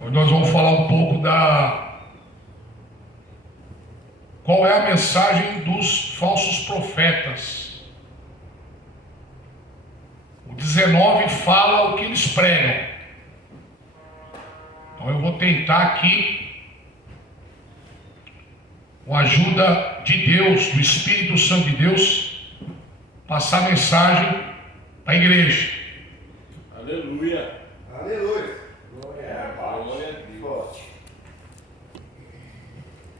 Hoje nós vamos falar um pouco qual é a mensagem dos falsos profetas. O 19 fala o que eles pregam. Então eu vou tentar aqui, com a ajuda de Deus, do Espírito Santo de Deus, passar a mensagem para a igreja. Aleluia. Aleluia. Glória a Deus.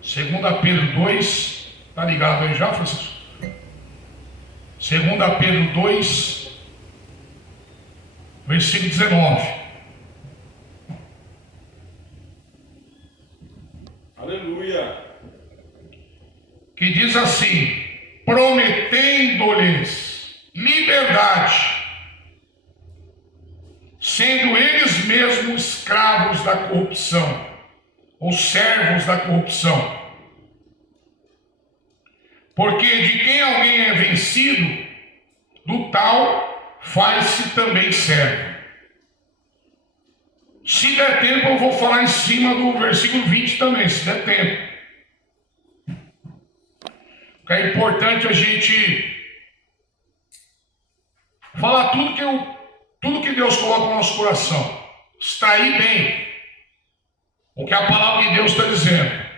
2 Pedro 2, tá ligado aí já, Francisco? 2 Pedro 2, versículo 19. Aleluia. Que diz assim: prometendo-lhes liberdade, sendo eles mesmos escravos da corrupção, ou servos da corrupção. Porque de quem alguém é vencido, do tal faz-se também servo. Se der tempo, eu vou falar em cima do versículo 20 também, se der tempo. Porque é importante a gente falar tudo que Deus coloca no nosso coração. Extrair bem o que a palavra de Deus está dizendo.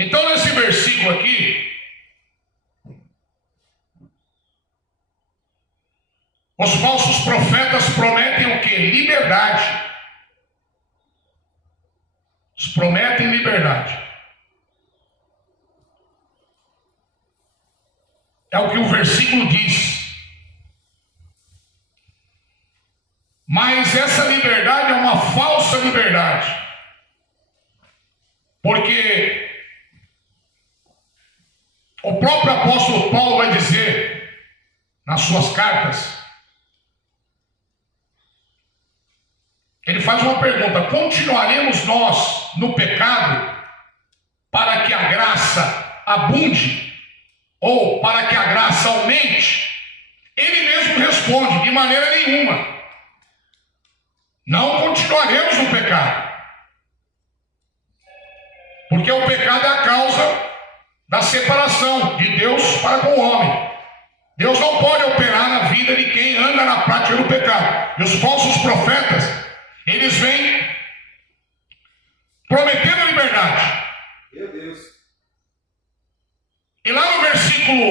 Então, nesse versículo aqui, os falsos profetas prometem o quê? Liberdade. Eles prometem liberdade. É o que o versículo diz. Mas essa liberdade é uma falsa liberdade. Porque o próprio apóstolo Paulo vai dizer nas suas cartas, ele faz uma pergunta: continuaremos nós no pecado para que a graça abunde? Ou para que a graça aumente? Ele mesmo responde: de maneira nenhuma. Não continuaremos no pecado. Porque o pecado é a causa da separação de Deus para com o homem. Deus não pode operar na vida de quem anda na prática do pecado. E os falsos profetas, eles vêm prometendo liberdade. Meu Deus. E lá no versículo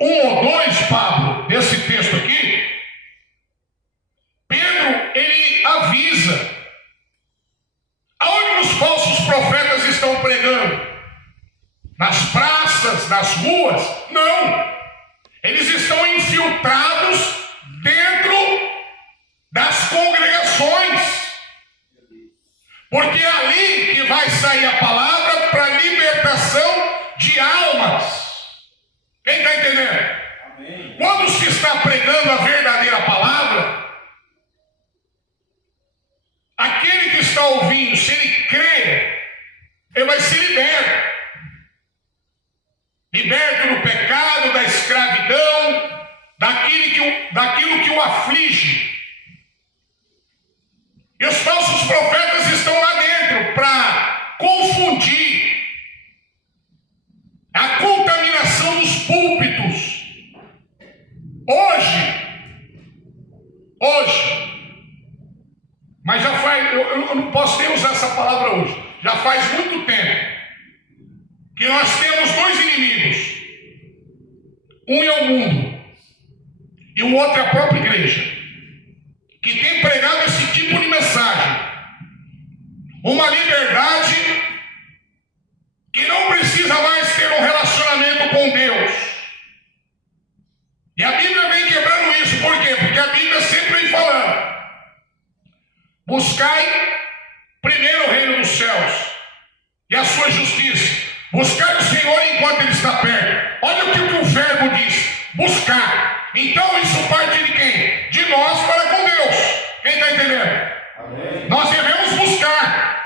1 ou 2, Pablo, desse texto aqui, Pedro, ele avisa aonde os falsos profetas estão pregando. Nas praças, nas ruas? Não. Eles estão infiltrados dentro das congregações. Porque é ali que vai sair a palavra para libertação de almas. Quem está entendendo? Amém. Quando se está pregando a verdadeira palavra, aquele que está ouvindo, se ele crê, ele vai ser liberto. Liberto do pecado, da escravidão, daquilo que o aflige. E os falsos profetas estão lá dentro para confundir a contaminação dos púlpitos. Hoje, mas já faz, eu não posso nem usar essa palavra hoje, já faz muito tempo que nós temos dois inimigos. Um é o mundo e o outro é a própria igreja, que tem pregado esse tipo de mensagem. Uma liberdade que não precisa mais ter um relacionamento com Deus. E a Bíblia vem quebrando isso. Por quê? Porque a Bíblia sempre vem falando: buscai primeiro o reino dos céus e a sua justiça. Buscar o Senhor enquanto Ele está perto. Olha o que o verbo diz: buscar. Então isso parte de quem? De nós para com Deus. Quem está entendendo? Amém. Nós devemos buscar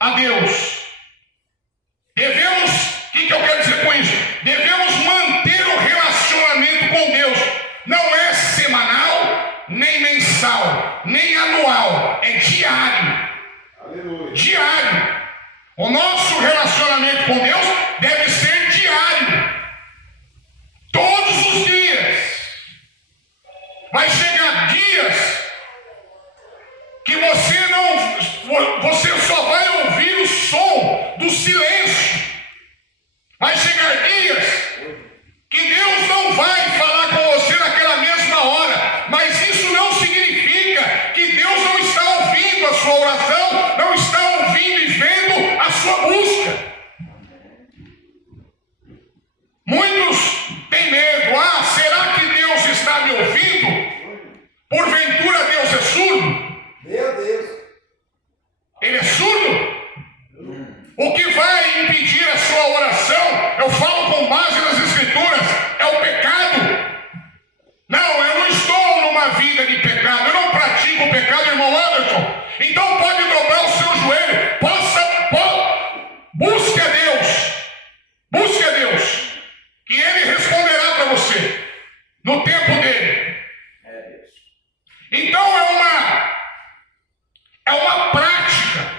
a Deus. Devemos, o que eu quero dizer com isso? Devemos manter o relacionamento com Deus. Não é semanal, nem mensal, nem anual, é diário. Aleluia. Diário. O nosso relacionamento com Deus deve ser diário. Todos os dias. Vai chegar dias que você só vai ouvir o som do silêncio. Vai chegar dias que Deus não vai falar com você naquela mesma hora, mas isso não significa que Deus não está ouvindo a sua oração, não está ouvindo e vendo a sua busca. Muitos têm medo. Será que Deus está me ouvindo? Porventura Deus é surdo? Meu Deus. Ele é surdo? O que vai impedir a sua oração, eu falo com base nas Escrituras, é o pecado. Não, eu não estou numa vida de pecado, eu não pratico o pecado, irmão Anderson. Então pode dobrar o seu joelho, busque a Deus, que Ele responderá para você, no tempo dele. Então é uma prática.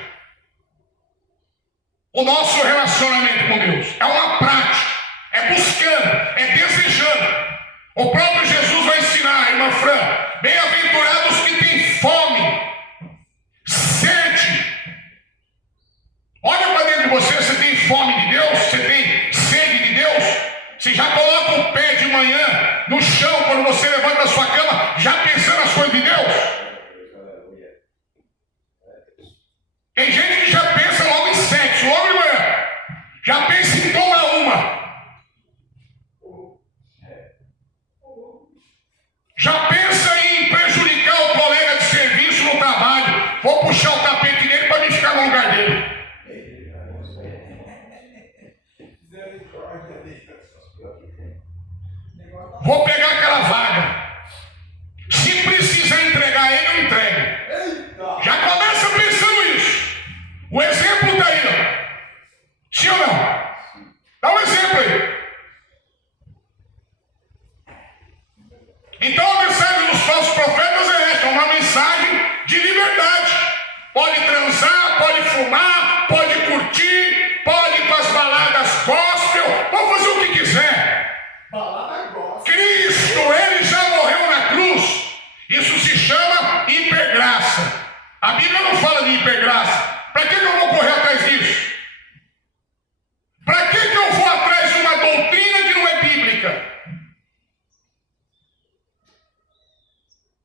O nosso relacionamento com Deus é uma prática, é buscando, é desejando. O próprio Jesus vai ensinar, irmã Fran, bem-aventurados que têm fome, sede. Olha para dentro de você tem fome de Deus, você tem sede de Deus. Você já coloca o pé de manhã no chão quando você levanta a sua cama, já pensando nas coisas de Deus. Tem gente que já pensa logo em sexo, logo de manhã. Já pensa em tomar uma. Já pensa em prejudicar o colega de serviço no trabalho. Vou puxar o tapete dele para me ficar no lugar dele. Vou pegar aquela vaga. Se precisar entregar ele, eu entrego. Já começa pensando isso. O exemplo está aí, ó. Sim ou não? Dá um exemplo aí. Então a mensagem dos falsos profetas é esta, uma mensagem de liberdade. Pode transar, pode fumar, pode curtir, pode ir para as baladas gospel, pode fazer o que quiser. Cristo, Ele já morreu na cruz. Isso se chama hipergraça. A Bíblia não fala de hipergraça. Para que eu vou correr atrás disso? Para que eu vou atrás de uma doutrina que não é bíblica?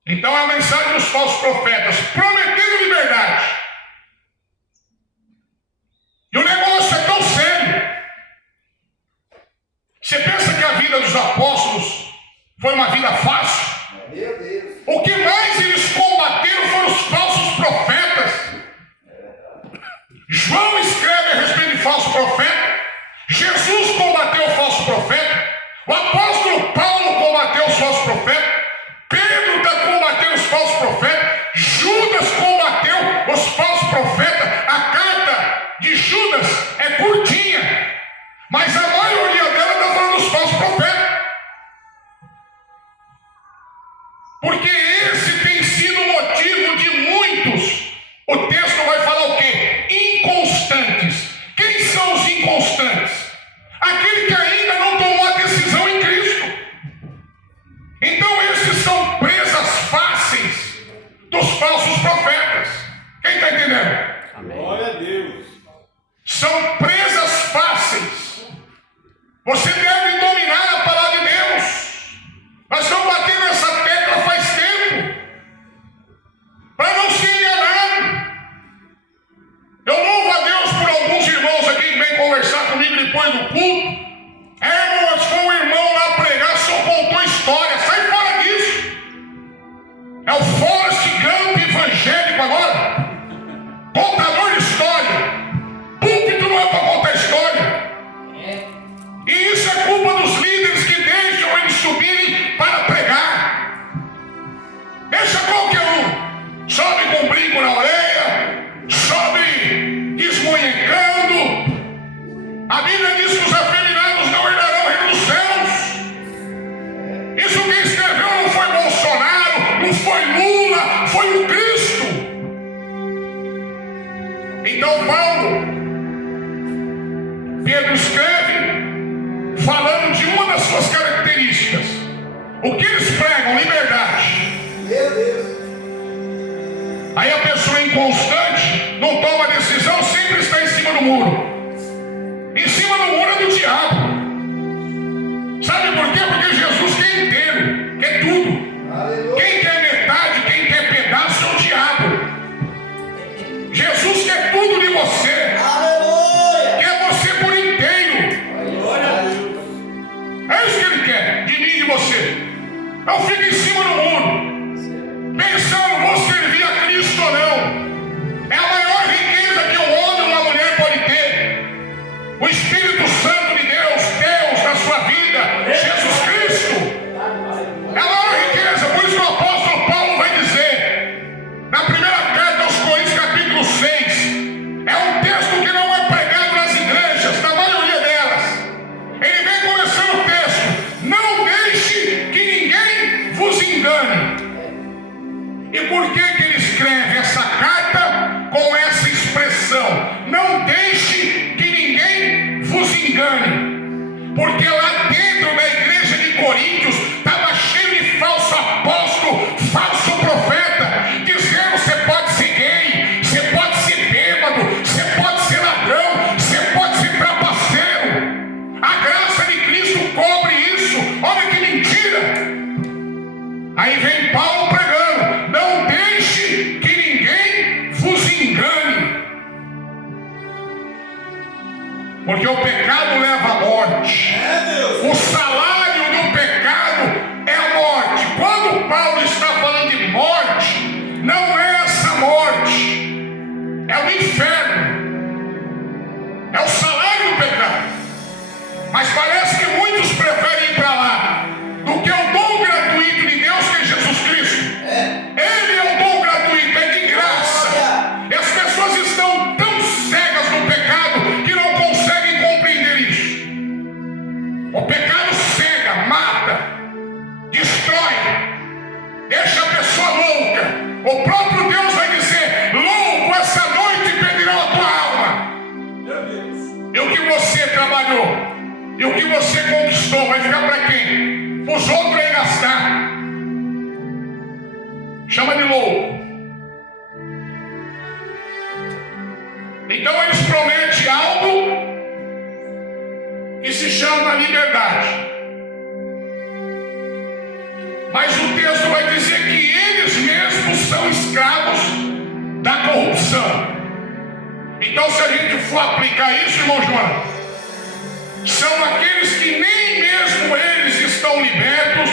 Então é a mensagem dos falsos profetas, prometendo liberdade. E o negócio é tão sério. Você pensa que a vida dos apóstolos foi uma vida fácil? Meu Deus. O que mais eles combateram foram os falsos profetas. João escreve a respeito de falso profeta. Jesus combateu o falso profeta. O apóstolo Paulo combateu os falsos profetas. Pedro está combatendo os falsos profetas. Judas combateu os falsos profetas. A carta de Judas é curtinha, mas a maioria dela está falando dos falsos profetas. Porque esse tem sido o motivo de muitos. O texto vai falar o quê? Inconstantes. Quem são os inconstantes? Aquele que ainda não tomou a decisão em Cristo. Então esses são presas fáceis dos falsos profetas. Quem está entendendo? Amém. Glória a Deus. São presas fáceis. Você deve dominar a palavra de Deus. Nós estamos batendo essa tecla faz tempo. Para não ser enganado. Eu louvo a Deus por alguns irmãos aqui que vêm conversar comigo depois do culto. Irmãos, foi um irmão lá pregar, só contou história. Sai fora disso. É o Forrest Gump evangélico agora. Contador de história. Púlpito não é para contar história. E isso é culpa dos líderes que deixam eles subirem para pregar. Deixa qualquer um. Sobe com um brinco na orelha. Sobe desmunhecando. A Bíblia diz que os afeminados não herdarão o reino dos céus. Isso quem escreveu não foi Bolsonaro, não foi inconstante, não toma decisão, sempre está em cima do muro. Em cima do muro é do diabo. Sabe por quê? Porque Jesus quer inteiro, quer tudo. Quem quer metade, quem quer pedaço é o diabo. Jesus quer tudo de você. Quer você por inteiro. É isso que ele quer, de mim e de você. Não fica em cima do muro, pensando, vou servir a Cristo ou não. É a maior riqueza que um homem ou uma mulher pode ter. O Espírito Santo de Deus, Deus na sua vida, Jesus Cristo. É a maior riqueza, por isso que o apóstolo Paulo vai dizer, na primeira carta aos Coríntios, capítulo 6, é um texto que não é pregado nas igrejas, na maioria delas. Ele vem começando o texto, não deixe que ninguém vos engane. E por que ele escreve essa carta com essa expressão? Não deixe que ninguém vos engane. Porque lá dentro da igreja de Coríntios estava cheio de falso apóstolo, falso profeta, dizendo: você pode ser gay, você pode ser bêbado, você pode ser ladrão, você pode ser trapaceiro. A graça de Cristo cobre isso. Olha que mentira. Aí vem Paulo pregando: não deixe que ninguém vos engane. Porque o pecado leva à morte. O salário do pecado é a morte. Quando Paulo está falando de morte, não é essa morte, é o inferno, é o salário do pecado. Mas parece que muitos preferem ir para lá do que o dom gratuito de Deus, que é Jesus Cristo. Ele é um dom gratuito, é de graça. E as pessoas estão tão cegas no pecado que não conseguem compreender isso. O pecado cega, mata, destrói, deixa a pessoa louca. O próprio Deus vai dizer: louco, essa noite pedirão a tua alma. E o que você trabalhou, e o que você conquistou, vai ficar para quem? Os outros é gastar. Chama de louco. Então eles prometem algo que se chama liberdade. Mas o texto vai dizer que eles mesmos são escravos da corrupção. Então, se a gente for aplicar isso, irmão João, são aqueles que nem mesmo eles estão libertos,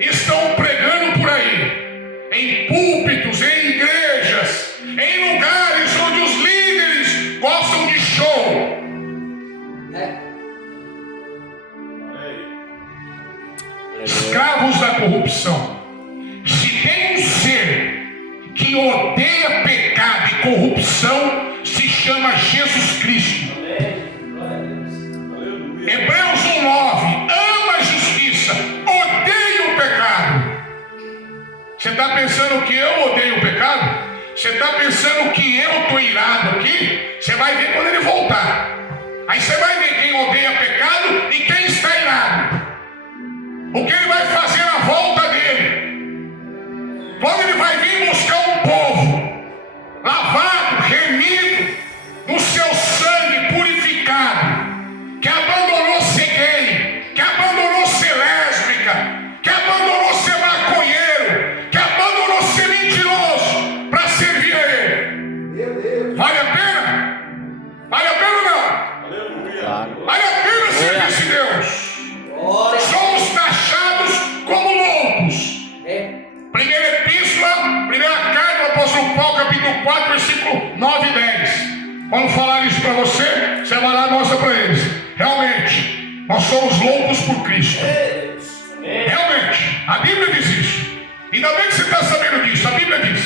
estão pregando por aí, em púlpitos, em igrejas, em lugares onde os líderes gostam de show. Escravos da corrupção. Se tem um ser que odeia pecado e corrupção, se chama Jesus Cristo. Hebreus 1:9, ama a justiça, odeia o pecado. Você está pensando que eu odeio o pecado? Você está pensando que eu estou irado aqui? Você vai ver quando ele voltar. Aí você vai ver quem odeia pecado e quem está irado. O que ele vai fazer na volta dele? Quando ele vai vir buscar um povo lavado, remido, no seu sangue purificado, que abandonou ser gay, que abandonou ser lésbica, que abandonou ser maconheiro, que abandonou ser mentiroso para servir a ele. Vale a pena? Vale a pena ou não? Vale a pena servir esse Deus. Somos taxados como loucos. Primeira epístola, primeira carta do apóstolo Paulo, capítulo 4, versículo 9 e 10. Quando falar isso para você, você vai lá e mostra para eles. Realmente, nós somos loucos por Cristo. Realmente, a Bíblia diz isso. Ainda bem que você está sabendo disso, a Bíblia diz.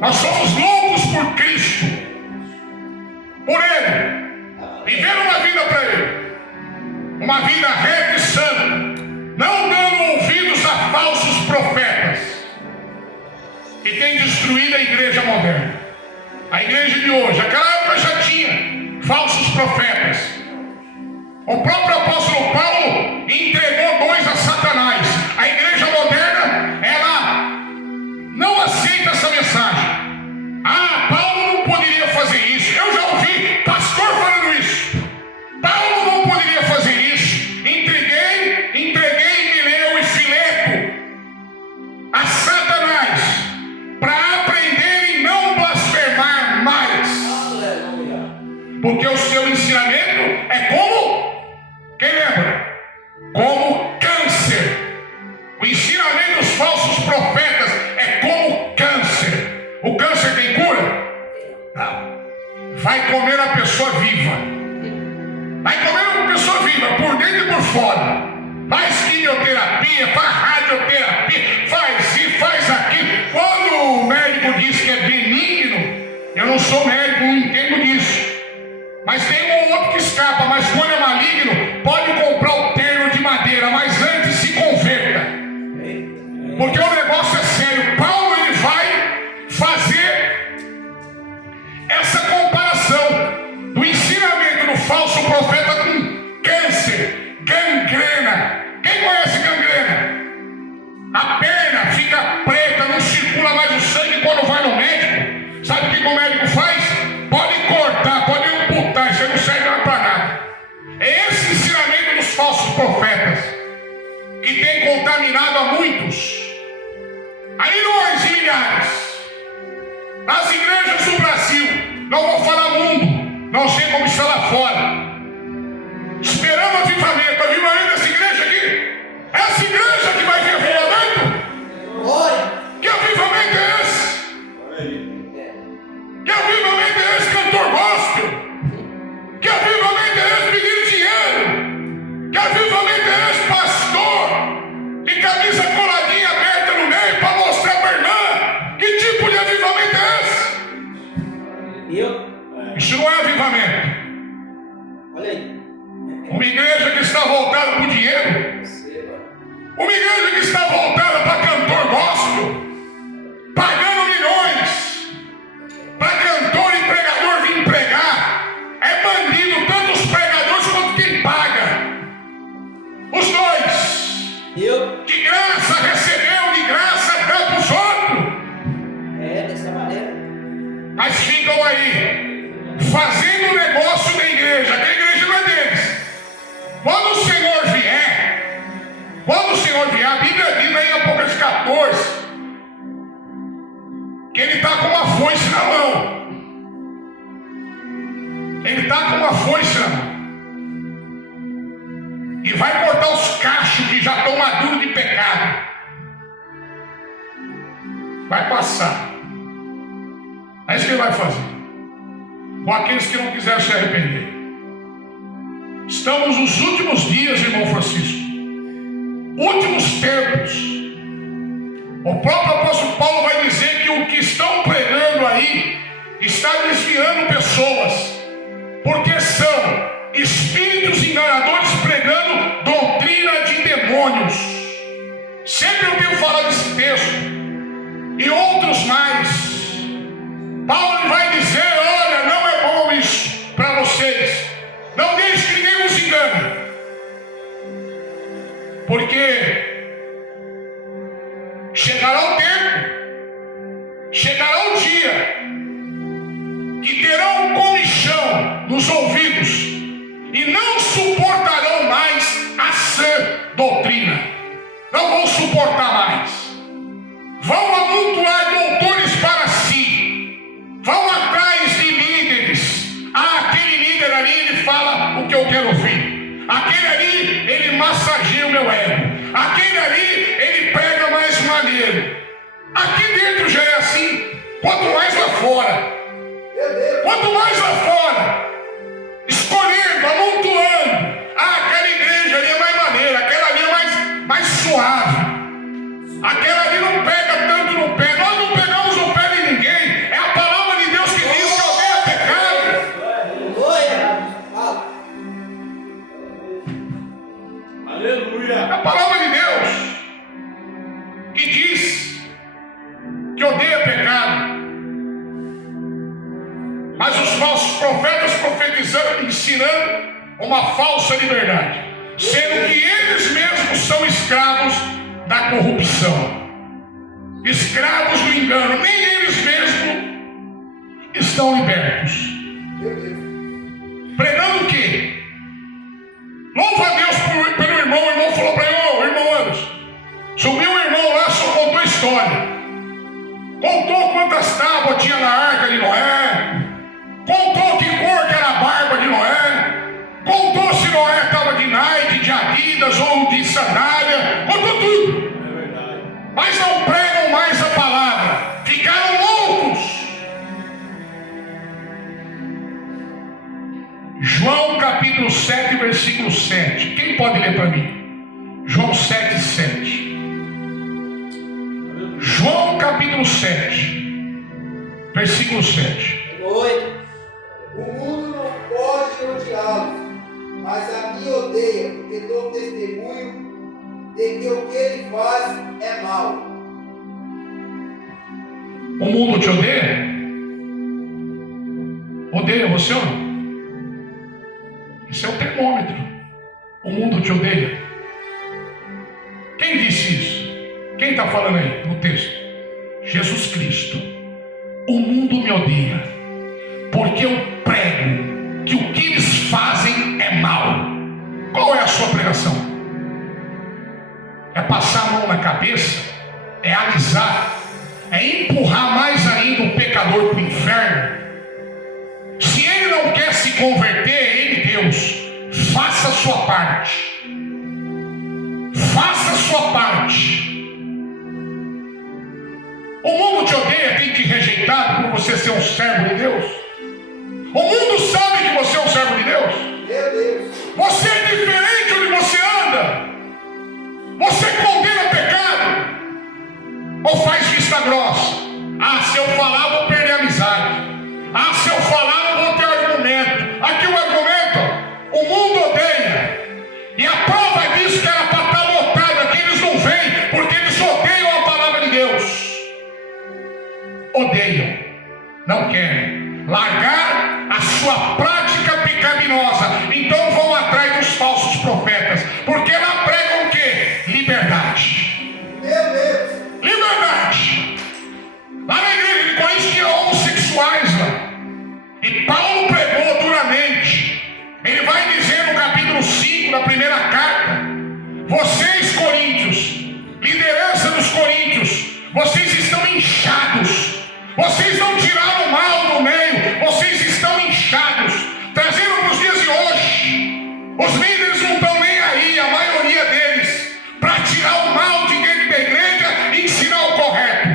Nós somos loucos por Cristo. Por Ele. Vivendo uma vida para Ele. Uma vida reta e santa. Não dando ouvidos a falsos profetas. Que tem destruído a igreja moderna. A igreja de hoje. Naquela época já tinha falsos profetas. O próprio apóstolo Paulo entregou 2 a Satanás. A igreja moderna, ela não aceita essa mensagem. Ah, Porque o seu ensinamento é como, quem lembra? Como câncer. O ensinamento dos falsos profetas é como câncer. O câncer tem cura? Não. Vai comer a pessoa viva. Vai comer a pessoa viva, por dentro e por fora. Faz quimioterapia, faz radioterapia, faz isso, faz aquilo. Quando o médico diz que é benigno, eu não sou médico, não entendo disso. Mas tem um ou outro que escapa, mas quando é maligno, pode comprar o terno de madeira, mas antes se converta. Porque o negócio é sério. Paulo ele vai fazer essa comparação do ensinamento do falso profeta com câncer, gangrena. Quem conhece gangrena? A perna fica preta, não circula mais o sangue quando vai no médico. Sabe o que o médico faz? Pode cortar, pode amputar, isso aí não serve mais para nada. É esse ensinamento dos falsos profetas que tem contaminado a muitos. A milhões e milhares. Nas igrejas do Brasil, não vou falar mundo, não sei como está lá fora. Esperando avivamento. Avivamento dessa igreja aqui. É essa igreja que vai vir avivamento? Que avivamento é esse? Que avivamento é esse, cantor gospel? Que avivamento é esse, pedindo dinheiro? Que avivamento é esse, pastor? De camisa coladinha aberta no meio para mostrar para a irmã? Que tipo de avivamento é esse? Isso não é avivamento. Olha aí. Uma igreja que está voltada para o dinheiro. Uma igreja que está voltada para cantor gospel, pagando milhões para cantor e pregador vir pregar. É bandido, tanto os pregadores quanto quem paga. Os dois. De graça recebeu, de graça dá para os outros. É dessa maneira. Mas ficam aí, fazendo negócio da igreja, que a igreja não é deles. Quando o Senhor vier, a Bíblia diz aí em Apocalipse 14, que ele está com uma foice na mão. Ele está com uma foice na mão. E vai cortar os cachos que já estão maduros de pecado. Vai passar. É isso que ele vai fazer. Com aqueles que não quiserem se arrepender. Estamos nos últimos dias, irmão Francisco. Últimos tempos. O próprio apóstolo Paulo vai dizer que o que estão pregando aí está desviando pessoas, porque são espíritos enganadores pregando doutrina de demônios. Sempre eu tenho falado desse texto e outros mais. Paulo vai dizer: olha, não é bom isso para vocês. Não deixe que ninguém nos engane. Porque chegará o tempo, chegará o dia que terão comichão nos ouvidos e não suportarão mais a sã doutrina. Não vão suportar mais. Vão amontoar doutores para si. Vão atrás de líderes. Ah, aquele líder ali, ele fala o que eu quero ouvir. Aquele ali, ele massageia o meu ego. Aquele ali, ele prega mais maneiro. Aqui dentro já é assim. Quanto mais lá fora. Quanto mais lá fora. Escolhendo, amontoando. Ah, aquela igreja ali é mais maneira. Aquela ali é mais suave. Aquela ali não pega tanto no pé. Nós não pegamos no pé de ninguém. É a palavra de Deus que diz que alguém é pecado. Aleluia. É a palavra de Deus que diz que odeia pecado. Mas os falsos profetas profetizando, ensinando uma falsa liberdade, sendo que eles mesmos são escravos da corrupção, escravos do engano. Nem eles mesmos estão libertos. Pregando o quê? Louva a Deus pelo irmão. O irmão falou para ele: ô irmão Anderson, subiu o irmão lá, só contou a história. Contou quantas tábuas tinha na arca de Noé. contou que cor que era a barba de Noé, contou se Noé estava de Nike, de Adidas ou de sandália, contou tudo. É verdade. Mas não pregam mais a palavra, ficaram loucos. João capítulo 7, versículo 7. Quem pode ler para mim? João 7, 7. João capítulo 7, versículo 7. Oi. O mundo não pode odiá-los, mas a mim odeia, porque dou testemunho de que o que ele faz é mal. O mundo te odeia? Odeia você ou não? Isso é o termômetro. O mundo te odeia. Quem disse isso? Quem está falando aí no texto? Jesus Cristo. O mundo me odeia, porque eu prego que o que eles fazem é mal. Qual é a sua pregação? É passar a mão na cabeça? É alisar? É empurrar mais ainda o pecador para o inferno? Se ele não quer se converter, ele, Deus, faça a sua parte. Faça a sua parte. O mundo te odeia, tem te rejeitado por você ser um servo de Deus. O mundo sabe que você é um servo de Deus. Meu Deus. Você é diferente onde você anda. Você condena pecado ou faz vista grossa? Ah, se eu falar, vou perder a amizade. Ah, se eu falar, não vou ter argumento. Aqui o argumento, ó, o mundo odeia. E a prova disso que era para estar lotado aqui, eles não vêm, porque eles odeiam a palavra de Deus. Odeiam, não querem largar a sua prática pecaminosa. Então vão atrás dos falsos profetas, porque lá pregam o quê? Liberdade. Meu Deus. Liberdade. Lá na igreja de Corinto tinha homossexuais lá. E Paulo pregou duramente. Ele vai dizer no capítulo 5 da primeira carta: vocês, coríntios, liderança dos coríntios, vocês estão inchados. Vocês não tiraram o mal do meio, vocês estão inchados. Trazendo para os dias de hoje, os líderes não estão nem aí, a maioria deles, para tirar o mal de dentro da igreja e ensinar o correto.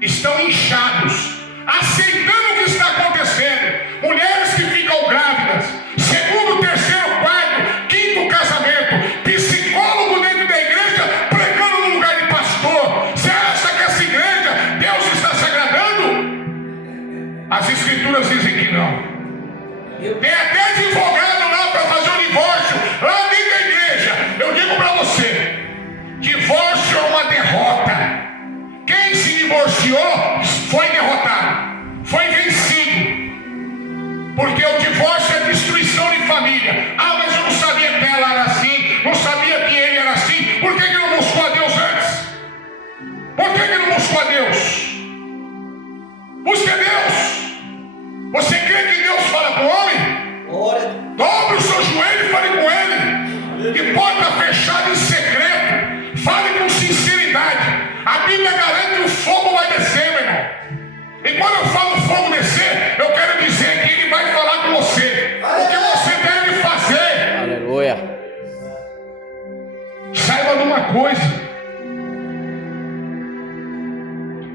Estão inchados, aceitando o que está acontecendo. Mulheres que ficam grávidas, segundo, terceiro, quarto, quinto casamento, psicólogo dentro da igreja, pregando no lugar de pastor. Você acha que essa igreja, Deus está se agradando? As escrituras dizem que não. Tem até advogado lá para fazer um divórcio, lá dentro da igreja. Eu digo para você, divórcio é uma derrota. Quem se divorciou foi derrotado, foi vencido. Porque o divórcio é destruição de família. Ah, mas eu não sabia que ela era assim, não sabia que ele era assim. Por que não buscou a Deus antes? Por que não buscou a Deus? Busque a Deus. Você crê que Deus fala com o homem? Ora. Dobre o seu joelho e fale com ele. De porta fechada em secreto, fale com sinceridade. A Bíblia garante que o fogo vai descer, meu irmão. E quando eu falo fogo descer, eu quero dizer que ele vai falar com você o que você deve fazer. Aleluia. Saiba de uma coisa: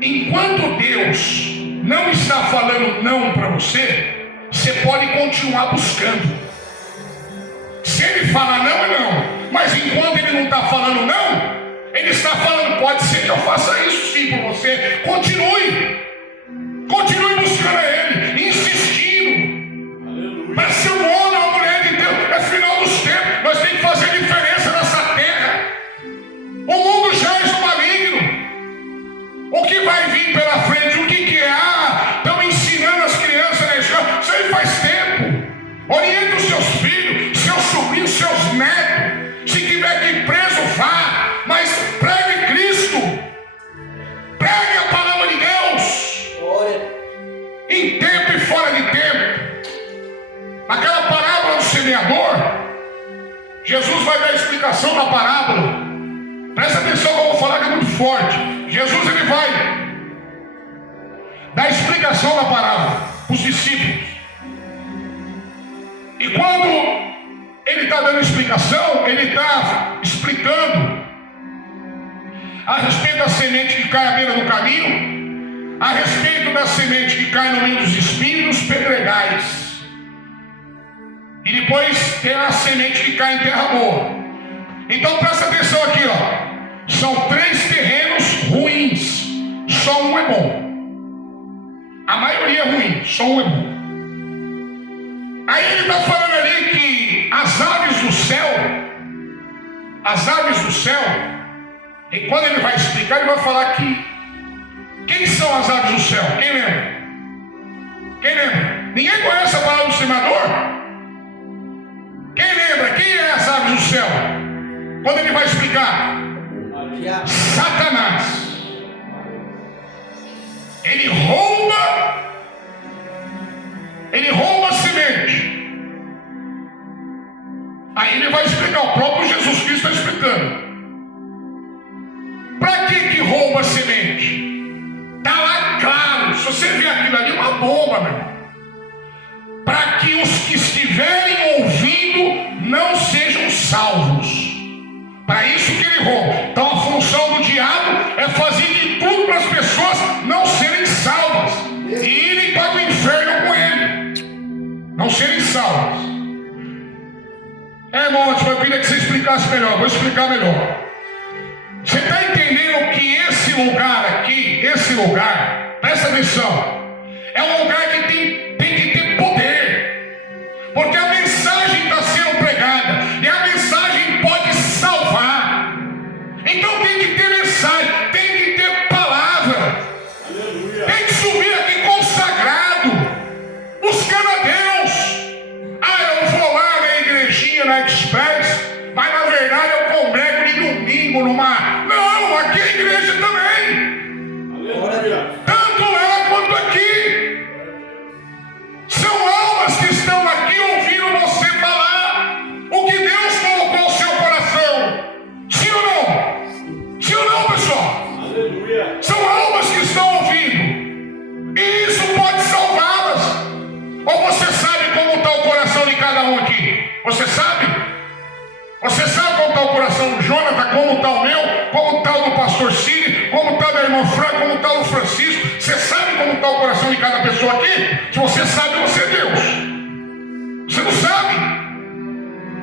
enquanto Deus não está falando não para você, você pode continuar buscando. Se ele falar não, é não. Mas enquanto ele não está falando não, ele está falando, pode ser que eu faça isso sim por você. Continue buscando a ele, insistindo. Para ser um homem ou uma mulher de Deus, é final dos tempos. Nós temos que fazer diferença nessa terra. O mundo já é maligno. O que vai vir pela frente? O que é? Estão ensinando as crianças na escola. Isso aí faz tempo. Oriente os seus filhos, seus sobrinhos, seus netos. Se tiver que ir preso, vá. Mas pregue Cristo. Pregue a palavra de Deus. Ora. Em tempo e fora de tempo. Aquela parábola do semeador, Jesus vai dar a explicação da parábola. Presta atenção que eu vou falar, que é muito forte. Jesus, ele vai dar a explicação da parábola para os discípulos. E quando ele está dando explicação, ele está explicando a respeito da semente que cai à beira do caminho, a respeito da semente que cai no meio dos espinhos, pedregais. E depois tem a semente que cai em terra boa. Então presta atenção aqui, ó. São 3 terrenos ruins, só um é bom. A maioria é ruim, só um é bom. Aí ele está falando ali que as aves do céu, e quando ele vai explicar, ele vai falar que quem são as aves do céu? Quem lembra? Quem lembra? Ninguém conhece a palavra do semeador? Quem lembra? Quem é as aves do céu? Quando ele vai explicar, Satanás. Ele rouba a semente. Aí ele vai explicar, o próprio Jesus Cristo está explicando. Para que rouba a semente? Está lá claro, se você ver aquilo ali, uma bomba, meu irmão. Para que os que estiverem ouvindo não sejam salvos. Para isso que ele rouba. Então a função do diabo é fazer de tudo para as pessoas não serem salvas e irem para o inferno com ele, não serem salvas. Irmão, eu queria que você explicasse melhor. Vou explicar melhor. Você está entendendo que esse lugar aqui, presta atenção, é um lugar que tem que ter poder, porque a mensagem está sendo pregada e a mensagem pode salvar. Então tem que ter mensagem, tem que ter palavra. Aleluia. Tem que subir aqui consagrado, buscando a Deus. Eu vou lá na igrejinha, na Express, mas na verdade eu congrego de domingo numa... Não, aqui é a igreja também. Aleluia. Tanto lá quanto aqui. São almas que estão aqui ouvindo você falar o que Deus colocou no seu coração. Sim ou não? Sim ou não, pessoal? Aleluia. São almas que estão ouvindo. E isso pode salvá-las. Ou você sabe como está o coração de cada um aqui? Você sabe? Você sabe como está o coração do Jonathan, como está o meu, como está o do pastor Cine, como está da irmã Fran, como está o do Francisco? Você sabe como está o coração de cada pessoa aqui? Se você sabe, você é Deus. Você não sabe.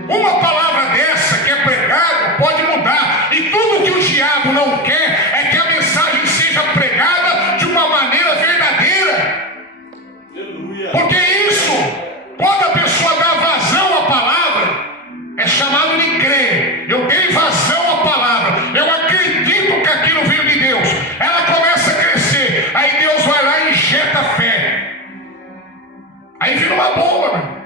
Uma palavra dessa que é pregada pode mudar. E tudo que o diabo não quer é que a mensagem seja pregada de uma maneira verdadeira. Porque isso, quando a pessoa dá vazão à palavra, é chamado de crer. Eu dei vazão à palavra, eu acredito que aquilo veio de Deus. Ela começa a crescer, aí Deus vai lá e injeta fé. Aí vira uma bomba, meu.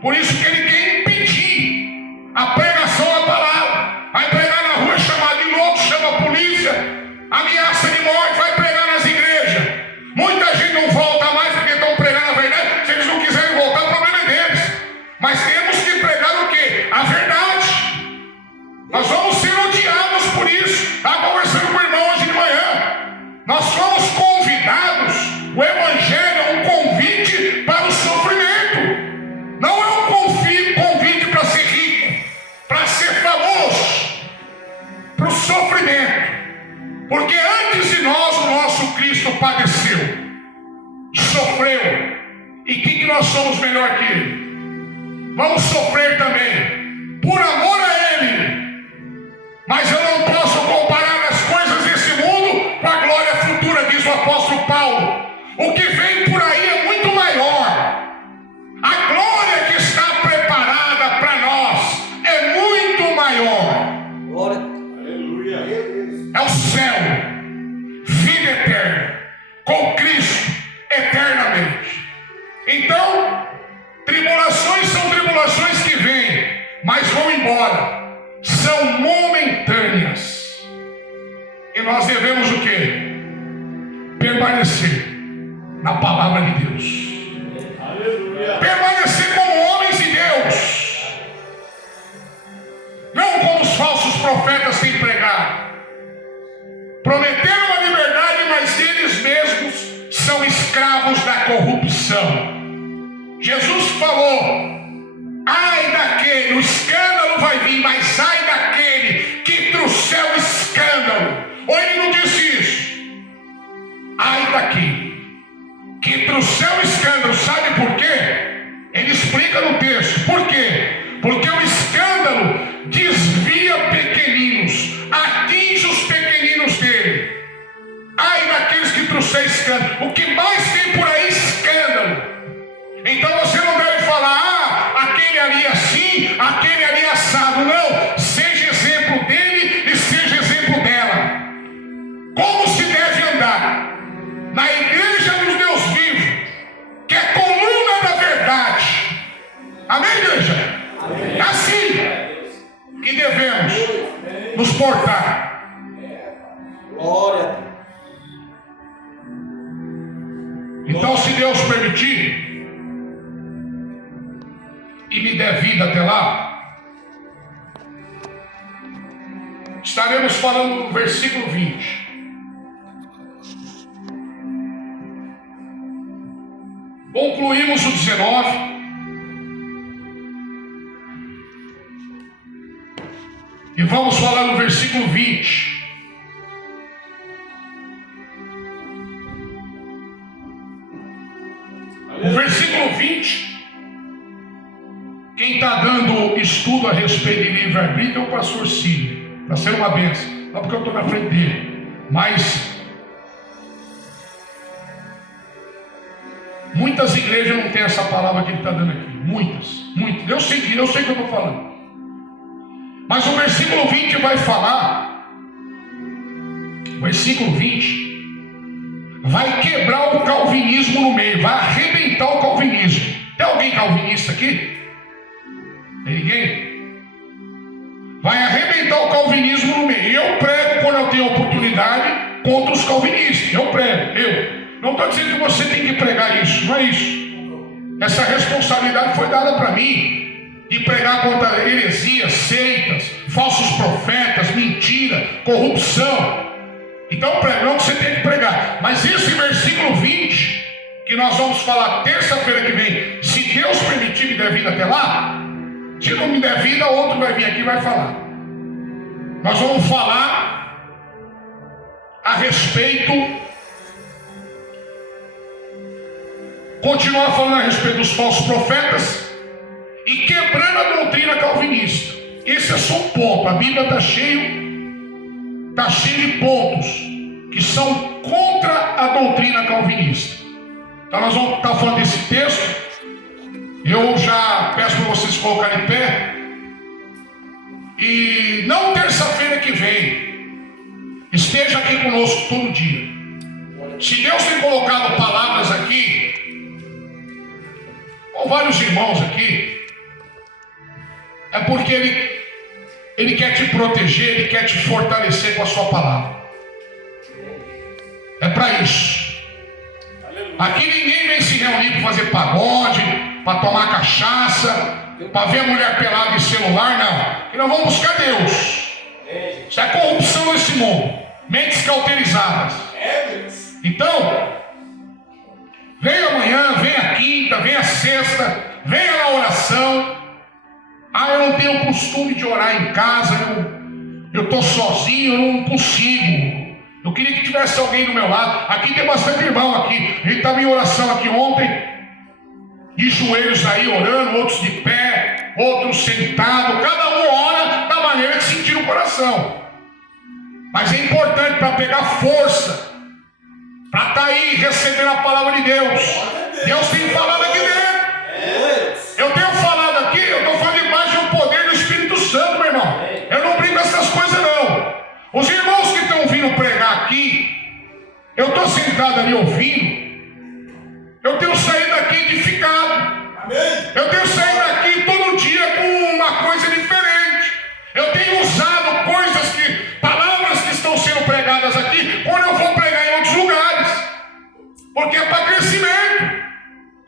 Por isso que ele quer impedir a pregação da palavra. Vai pregar na rua, chamar de louco, chama a polícia, ameaça de morte, vai pregar nas igrejas. Muita gente não volta mais porque estão pregando a verdade. Se eles não quiserem voltar, o problema é deles. Mas temos que pregar o quê? A verdade. Nós vamos ser odiados por isso. Estava conversando com o irmão hoje de manhã. Nós fomos convidados. O evangelho é um convite para o sofrimento. Não é um convite para ser rico, para ser famoso, para o sofrimento. Porque antes de nós, o nosso Cristo padeceu, sofreu. E o que nós somos melhor que Ele? Vamos sofrer também, por amor a Ele. Mas eu não posso comparar as coisas desse mundo com a glória futura, diz o apóstolo Paulo. O que vem por aí é muito maior. A glória que está preparada para nós é muito maior. Glória. Aleluia. É o céu, vida eterna, com Cristo eternamente. Então, tribulações são tribulações que vêm, mas vão embora. São momentâneas. E nós devemos o quê? Permanecer na palavra de Deus. Aleluia. Permanecer como homens de Deus. Não como os falsos profetas têm pregado. Prometeram a liberdade, mas eles mesmos são escravos da corrupção. maldição. Jesus falou: ai daquele, o escândalo vai vir, mas ai daquele que trouxer o escândalo. Ou ele não disse isso? Ai daquele que trouxer o escândalo. Sabe por quê? Ele explica no texto. Por quê? Porque o escândalo desvia pequeninos, atinge os pequeninos dele. Ai daqueles que trouxer escândalo. O que mais tem por aí? Escândalo. Então você não deve falar: aquele ali assim, aquele ali assado. Não, seja exemplo dele e seja exemplo dela. Como se deve andar na igreja dos Deus vivo, que é coluna da verdade. Amém, igreja? Amém. Assim que devemos nos portar. Glória a Deus. Então, se Deus permitir e me der vida até lá, estaremos falando no versículo 20. Concluímos o 19. E vamos falar no versículo 20. O versículo 20. Quem está dando estudo a respeito de livre-arbítrio é o pastor Cílio. Está sendo uma bênção. Não porque eu estou na frente dele, mas muitas igrejas não têm essa palavra que ele está dando aqui. Muitas. Eu sei que eu estou falando. Mas o versículo 20 vai falar. O versículo 20 vai quebrar o calvinismo no meio, vai arrebentar o calvinismo. Tem alguém calvinista aqui? Tem ninguém? Vai arrebentar o calvinismo no meio. E eu prego quando eu tenho oportunidade contra os calvinistas. Eu prego, eu. Não estou dizendo que você tem que pregar isso, não é isso. Essa responsabilidade foi dada para mim, de pregar contra heresias, seitas, falsos profetas, mentira, corrupção. Então não que você tem que pregar. Mas esse versículo 20, que nós vamos falar terça-feira que vem, se Deus permitir me der vida até lá, se não me der vida, outro vai vir aqui e vai falar. Nós vamos falar a respeito, continuar falando a respeito dos falsos profetas e quebrando a doutrina calvinista. Esse é só um ponto. A Bíblia está cheio de pontos que são contra a doutrina calvinista. Então nós vamos estar falando desse texto. Eu já peço para vocês colocarem em pé. E não terça-feira que vem, esteja aqui conosco todo dia. Se Deus tem colocado palavras aqui, ou vários irmãos aqui, é porque Ele quer te proteger, Ele quer te fortalecer com a sua palavra. É para isso. Aqui ninguém vem se reunir para fazer pagode, para tomar cachaça, para ver a mulher pelada em celular, não. E nós vamos buscar Deus. Isso é corrupção nesse mundo. Mentes cauterizadas. Então, vem amanhã, vem a quinta, vem a sexta, venha na oração. Eu não tenho costume de orar em casa, eu estou sozinho, eu não consigo. Eu queria que tivesse alguém do meu lado. Aqui tem bastante irmão aqui. A gente estava em oração aqui ontem, de joelhos aí orando, outros de pé, outros sentados. Cada um ora da maneira que sentir o coração. Mas é importante para pegar força, para estar aí recebendo a palavra de Deus. Deus tem falado aqui dentro. Eu tenho falado aqui, eu estou falando debaixo do poder do Espírito Santo, meu irmão. Eu não brinco com essas coisas, não. Os irmãos que estão vindo pregar aqui, eu estou sentado ali ouvindo, eu tenho saído daqui edificado. Eu tenho saído daqui todo dia com uma coisa diferente. Eu tenho usado palavras que estão sendo pregadas aqui, quando eu vou pregar em outros lugares, porque é para crescimento.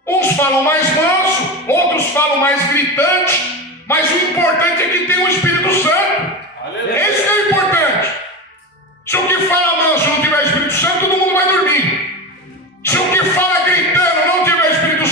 Uns falam mais manso, outros falam mais gritante, mas o importante é que tem o Espírito Santo. Esse que é o importante. Se o que fala manso não tiver Espírito Santo, todo mundo vai dormir. Se o que fala gritando não tiver Espírito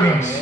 segurança.